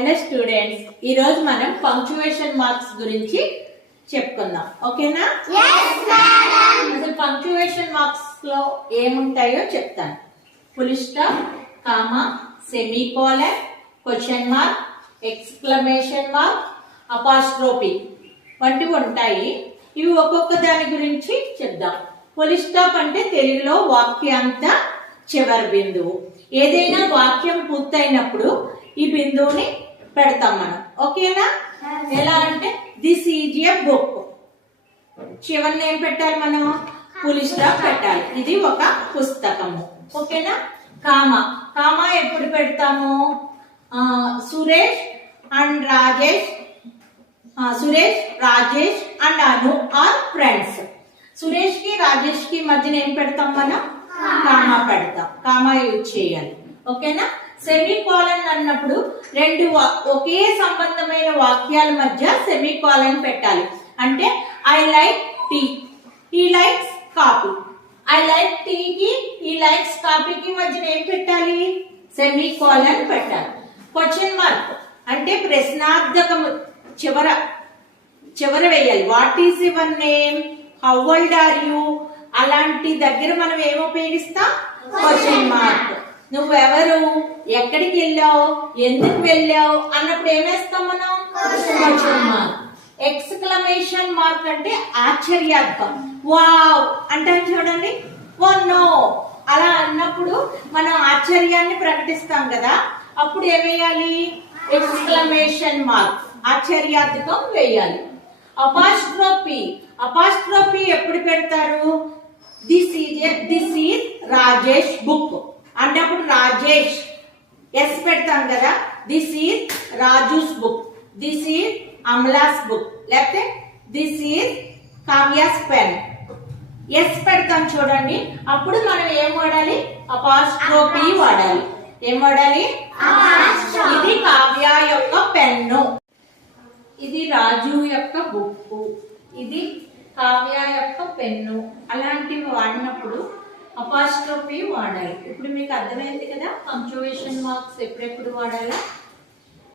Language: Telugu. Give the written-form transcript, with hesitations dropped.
హలో స్టూడెంట్స్, ఈ రోజు మనం పంక్చువేషన్ మార్క్స్ గురించి చెప్పుకుందాం. ఓకేనా? అసలు పంక్చువేషన్ మార్క్స్ లో ఏముంటాయో చెప్తాను. Full stop, comma, semicolon, question mark, exclamation mark, apostrophe వంటివి ఉంటాయి. ఇవి ఒక్కొక్క దాని గురించి చెప్దాం. ఫుల్ స్టాప్ అంటే తెలుగులో వాక్యాంత చివరి బిందువు. ఏదైనా వాక్యం పూర్తయినప్పుడు ఈ బిందువుని పెడతాం మనం. ఓకేనా? ఎలా అంటే దిస్ ఈజ్ ఎ బుక్. చివరిని ఏం పెట్టాలి మనం? ఫుల్ స్టాప్ పెట్టాలి. ఇది ఒక పుస్తకము. ఓకేనా? కామా, కామా ఎప్పుడు పెడతాము? Suresh and Rajesh and Anu are friends. Suresh కి రాజేష్ కి మధ్యన ఏం పెడతాం మనం? కామా పెడతాం. కామా యూజ్ చేయాలి. ఓకేనా? సెమీకోలన్ అన్నప్పుడు రెండు ఒకే సంబంధమైన వాక్యాల మధ్య సెమీకోలన్ పెట్టాలి. అంటే I like tea, he likes coffee. I like టీకి హీ లైక్స్ కాఫీకి మధ్యన ఏం పెట్టాలి? సెమీకోలన్ పెట్టాలి. క్వశ్చన్ మార్క్ అంటే ప్రశ్నార్థకము చివర వేయాలి. What is your name, how old are you, అలాంటి దగ్గర మనం ఏం ఉపయోగిస్తాం? Question mark. నువ్వెవరు, ఎక్కడికి వెళ్ళావు, ఎందుకు వెళ్ళావు అన్నప్పుడు ఏమేస్తాం మనం? Question mark. ఎక్స్క్లమేషన్ మార్క్ అంటే ఆశ్చర్యార్థం. వావ్ అంటాం చూడండి. ఓ నో అలా అన్నప్పుడు మనం ఆశ్చర్యాన్ని ప్రకటిస్తాం కదా, అప్పుడు ఏమేయాలి? ఎక్స్క్లమేషన్ మార్క్, ఆశ్చర్యార్థకం వేయాలి. అపాస్ట్రోఫీ ఎప్పుడు పెడతారు? దిస్ ఈజ్ రాజేష్ బుక్ అన్నప్పుడు రాజేష్ ఎస్ పెడతాం కదా. This is Raju's book, this is Amala's book, లేకపోతే this is Kavya's pen. S పెడతాం చూడండి. అప్పుడు మనం ఏం వాడాలి? అపాస్ట్రోఫీ వాడాలి. ఏం వాడాలి? ఇది కావ్య యొక్క పెన్ను, ఇది రాజు యొక్క బుక్, ఇది కావ్య యొక్క పెన్ను. అలాంటివి వాడినప్పుడు అపాస్ట్రోఫీ వాడాలి. ఇప్పుడు మీకు అర్థమైంది కదా పంక్చువేషన్ మార్క్స్ ఎప్పుడెప్పుడు వాడాలా.